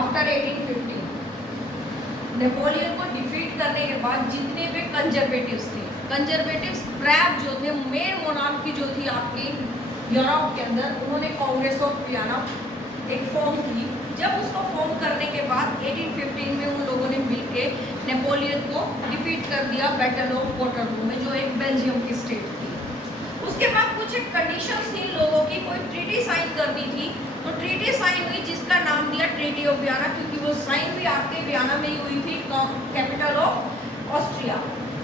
After 1815 Napoleon को defeat करने के बाद जितने भी कंजर्वेटिव्स थे, कंजर्वेटिव्स प्रैब जो थे, मेन मोनार्की जो थी आपकी यूरोप के अंदर, उन्होंने कांग्रेस ऑफ वियना एक फॉर्म की। जब उसको फॉर्म करने के बाद 1815 में उन लोगों ने मिलके नेपोलियन को डिफीट कर दिया बैटल ऑफ वाटरलू में, जो एक बेल्जियम की स्टेट थी। उसके बाद कुछ एक कंडीशंस थी लोगों की, कोई ट्रीटी साइन करनी थी, तो ट्रीटी साइन हुई जिसका नाम दिया ट्रीटी ऑफ वियना, क्योंकि वो साइन भी आपके वियना में ही हुई थी, कैपिटल ऑफ ऑस्ट्रिया।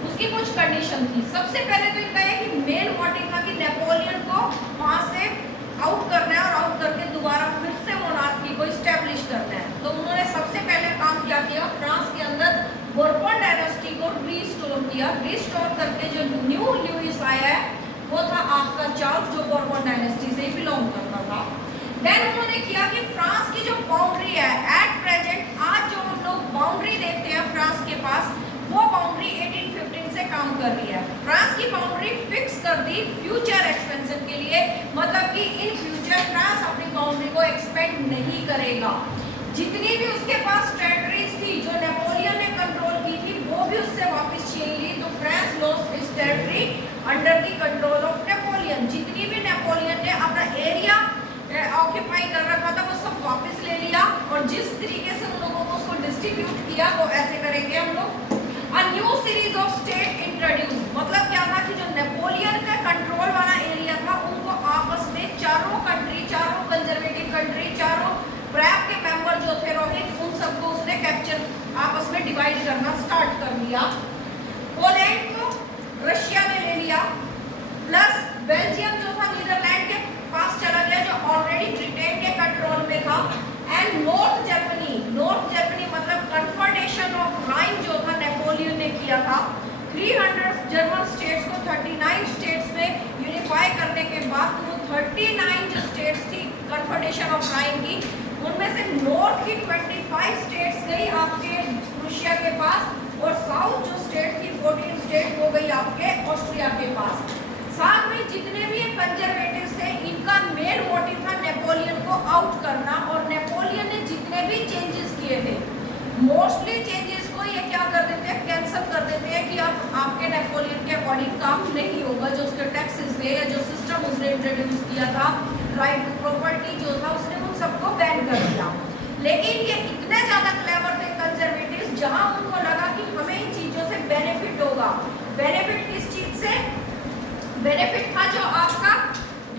उसकी कुछ कंडीशन थी। सबसे पहले तो इनका है कि मेन मोटिव था कि नेपोलियन को वहां से आउट करना है और आउट करके दोबारा फिर से मोनार्की को इस्टेब्लिश करना है। तो उन्होंने सबसे पहले काम क्या किया, फ्रांस के अंदर बोर्बन डायनेस्टी को रिस्टोर किया। रिस्टोर करके जो न्यू लुइस आया है वो था आपका चार्ल्स, जो बोर्बन डायनेस्टी से ही बिलोंग करता था। देन उन्होंने किया कि फ्रांस की जो बाउंड्री है एट प्रेजेंट, आज जो हम लोग बाउंड्री देखते हैं फ्रांस के पास, वो बाउंड्री 1815 से काम कर रही है। फ्रांस की बाउंड्री फिक्स कर दी फ्यूचर एक्सपेंशन के लिए, मतलब कि इन फ्यूचर फ्रांस अपनी बाउंड्री को एक्सपेंड नहीं करेगा। जितनी भी उसके पास टेरिटरीज थी जो नेपोलियन ने कंट्रोल की थी, वो भी उससे वापस छीन ली। तो France lost its territory under the control of Napoleon. जितनी भी नेपोलियन ने अपना एरिया ऑक्यूपाई कर रखा था वो सब वापस ले लिया, और जिस तरीके से उन लोगों को उसको डिस्ट्रीब्यूट किया वो ऐसे करेंगे हम लोग। A new series of state introduced, मतलब क्या था कि जो नेपोलियन का कंट्रोल वाला एरिया था उनको आपस में चारों कंट्री, चारों कंजर्वेटिव कंट्री, चारों प्रैब के मेंबर जो थे रोहित, उन सबको उसने कैप्चर, आपस में डिवाइड करना स्टार्ट कर दिया। पोलैंड को रशिया ने ले लिया, प्लस बेल्जियम जो था नीदरलैंड के पास चला गया जो ऑलरेडी ब्रिटेन के कंट्रोल में था। And north Germany, north Germany मतलब कन्फर्मेशन ऑफ राइन जो था नेपोलियन ने किया था। 300 जर्मन स्टेट्स को 39 स्टेट्स में यूनिफाई करने के बाद वो 39 जो स्टेट्स थी कन्फर्मेशन ऑफ राइन की, उनमें से नॉर्थ की 25 स्टेट्स गई आपके रूसिया के पास, और साउथ जो स्टेट थी 14 स्टेट हो गई आपके ऑस्ट्रिया के पास। साथ में जितने भी कंजर्वेटिव्स थे, इनका मेन मोटिव था नेपोलियन को आउट करना, और नेपोलियन ने जितने भी चेंजेस किए थे, मोस्टली चेंजेस को ये क्या कर देते हैं, कैंसिल कर देते हैं कि अब आपके नेपोलियन के अकॉर्डिंग काम नहीं होगा। जो उसके टैक्सेस थे या जो सिस्टम उसने इंट्रोड्यूस किया था, राइट टू प्रॉपर्टी जो था, उसने उन सबको बैन कर दिया। लेकिन ये इतने ज्यादा क्लेवर थे कंजर्वेटिव्स, जहां उनको लगा कि हमें इन चीजों से बेनिफिट होगा। बेनिफिट किस चीज से? बेनिफिट था जो आपका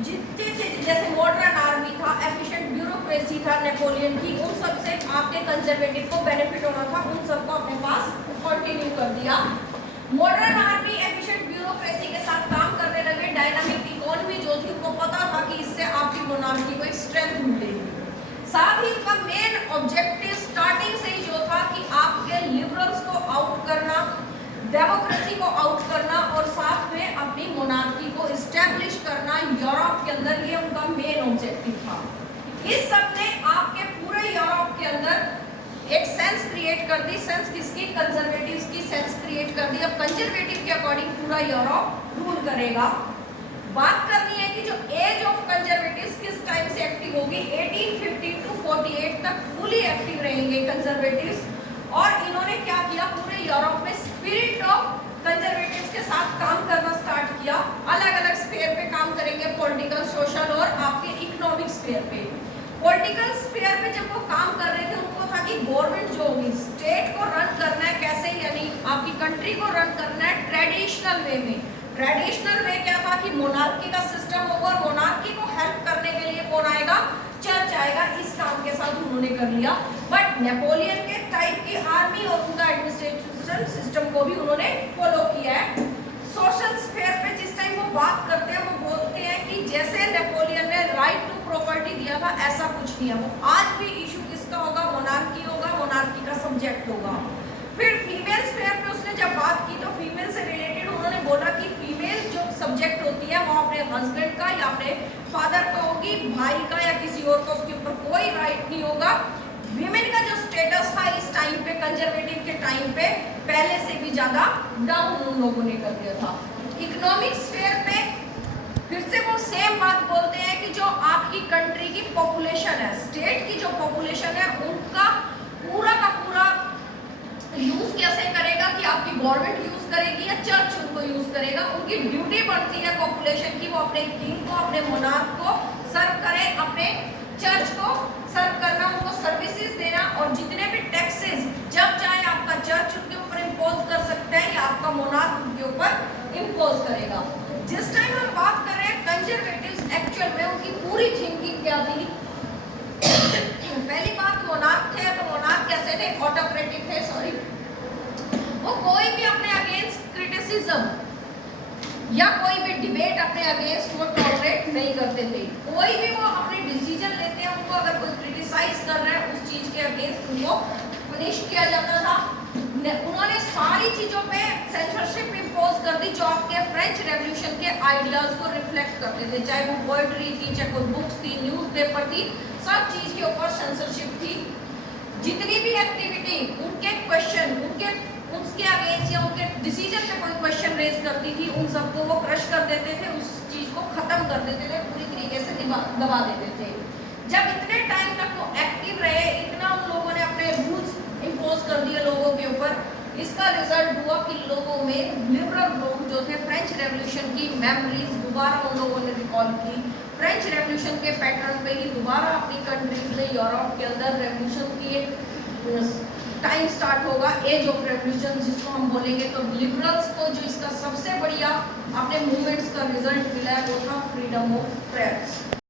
जितने जैसे मॉडर्न आर्मी था, एफिशिएंट ब्यूरोक्रेसी था नेपोलियन की, उन सब से आपके कंजर्वेटिव को बेनिफिट होना था, उन सबको अपने पास कंटिन्यू कर दिया। मॉडर्न आर्मी एफिशिएंट ब्यूरोक्रेसी के साथ काम करने लगे। डायनामिक इकोनॉमी जो थी उनको पता था कि इससे आपकी मोनार्की को एक स्ट्रेंथ मिलेगी। साथ ही उनका मेन ऑब्जेक्टिव स्टार्टिंग से ही जो था कि आपके लिबरल्स को आउट करना, डेमोक्रेसी को आउट करना, और साथ में अपनी मोनार्की को इस्टेब्लिश करना यूरोप के अंदर, ये उनका मेन ऑब्जेक्टिव था। इस सब ने आपके पूरे यूरोप के अंदर एक सेंस क्रिएट कर दी। सेंस किसकी? कंजर्वेटिव्स की सेंस क्रिएट कर दी। अब कंजर्वेटिव के अकॉर्डिंग पूरा यूरोप रूल करेगा। बात करनी है कि जो एज ऑफ कंजर्वेटिव्स किस टाइम से एक्टिव होगी, 1815 टू 48 तक फुली एक्टिव रहेंगे कंजर्वेटिव्स। और इन्होंने क्या किया, पूरे यूरोप में स्पिरिट ऑफ कंजर्वेटिव्स के साथ काम करना स्टार्ट किया। अलग अलग स्फीयर पे काम करेंगे, पॉलिटिकल, सोशल और आपके इकोनॉमिक स्फीयर पे। पॉलिटिकल स्फीयर पे जब वो काम कर रहे थे, उनको था कि गवर्नमेंट जो होगी, स्टेट को रन करना है कैसे, यानी आपकी कंट्री को रन करना है ट्रेडिशनल वे में। ट्रेडिशनल वे क्या था कि मोनार्की का सिस्टम होगा, और मोनार्की को हेल्प करने के लिए कौन आएगा? चर्च आएगा। इस काम के साथ उन्होंने कर लिया। बट नेपोलियन के टाइप की आर्मी और उनका एडमिनिस्ट्रेशन सिस्टम को भी उन्होंने फॉलो किया है। सोशल स्फीयर पे जिस टाइम वो बात करते हैं, वो बोलते हैं कि जैसे नेपोलियन ने राइट टू प्रॉपर्टी दिया था, ऐसा कुछ नहीं है। वो आज भी इशू किसका होगा? मोनार्की होगा, मोनार्की का सब्जेक्ट होगा। फिर फीमेल स्फीयर पे उसने जब बात की, तो फीमेल से रिलेटेड उन्होंने बोला कि फीमेल जो सब्जेक्ट होती है वो अपने हस्बैंड का या अपने फादर का होगी, भाई का या किसी और का उसके ऊपर कोई राइट नहीं होगा। विमेन का जो स्टेटस था इस टाइम पे, कंजर्वेटिव के टाइम पे, पहले से भी ज्यादा डाउन उन लोगों ने कर दिया था। इकोनॉमिक स्फीयर पे फिर से वो सेम बात बोलते हैं कि जो आपकी कंट्री की पॉपुलेशन है, स्टेट की जो पॉपुलेशन है, उनका गवर्नमेंट यूज करेगी या चर्च उनको यूज करेगा। उनकी ड्यूटी बनती है पॉपुलेशन की, वो अपने किंग को, अपने मोनार्क को सर्व करे, अपने चर्च को सर्व करना, उनको सर्विसेज देना, और जितने भी टैक्सेस जब चाहे आपका चर्च उनके ऊपर इम्पोज कर सकता है या आपका मोनार्क उनके ऊपर इम्पोज करेगा। जिस टाइम हम बात कर रहे हैं कंजर्वेटिव्स, एक्चुअल में उनकी पूरी थिंकिंग क्या थी? पहली बात, मोनार्क थे तो मोनार्क कैसे थे? ऑटोक्रेटिक थे, सॉरी। वो कोई भी अपने अगेंस्ट क्रिटिसिज्म या कोई भी डिबेट अपने अगेंस्ट वो टॉलरेट नहीं करते थे। कोई भी वो अपने डिसीजन लेते हैं, उनको अगर कोई क्रिटिसाइज कर रहा है उस चीज के अगेंस्ट उनको पनिश किया जाता था। उन्होंने सारी चीजों पे सेंसरशिप इम्पोज कर दी जो आपके फ्रेंच रेवोल्यूशन के आइडियाज को रिफ्लेक्ट करते थे, चाहे वो पोएट्री थी, चाहे कोई बुक्स थी, न्यूज़पेपर थी, सब चीज के ऊपर सेंसरशिप थी। जितनी भी एक्टिविटी उनके क्वेश्चन, उसके अगेंस्ट या उनके डिसीजन पे कोई क्वेश्चन रेज करती थी, उन सबको वो क्रश कर देते थे, उस चीज को खत्म कर देते थे, पूरी तरीके से दबा देते थे। जब इतने टाइम तक वो एक्टिव रहे, इतना उन लोगों ने अपने रूल्स इम्पोज कर दिए लोगों के ऊपर, इसका रिजल्ट हुआ कि लोगों में लिबरल लोग जो थे, फ्रेंच रेवोल्यूशन की मेमोरीज दोबारा उन लोगों ने रिकॉल की। फ्रेंच रेवोल्यूशन के पैटर्न पे ही दोबारा अपनी कंट्रीज में, यूरोप के अंदर रेवोल्यूशन की टाइम स्टार्ट होगा, एज ऑफ रेवोल्यूशन जिसको हम बोलेंगे। तो लिबरल्स को जो इसका सबसे बढ़िया अपने मूवमेंट्स का रिजल्ट मिला है वो था फ्रीडम ऑफ प्रेस।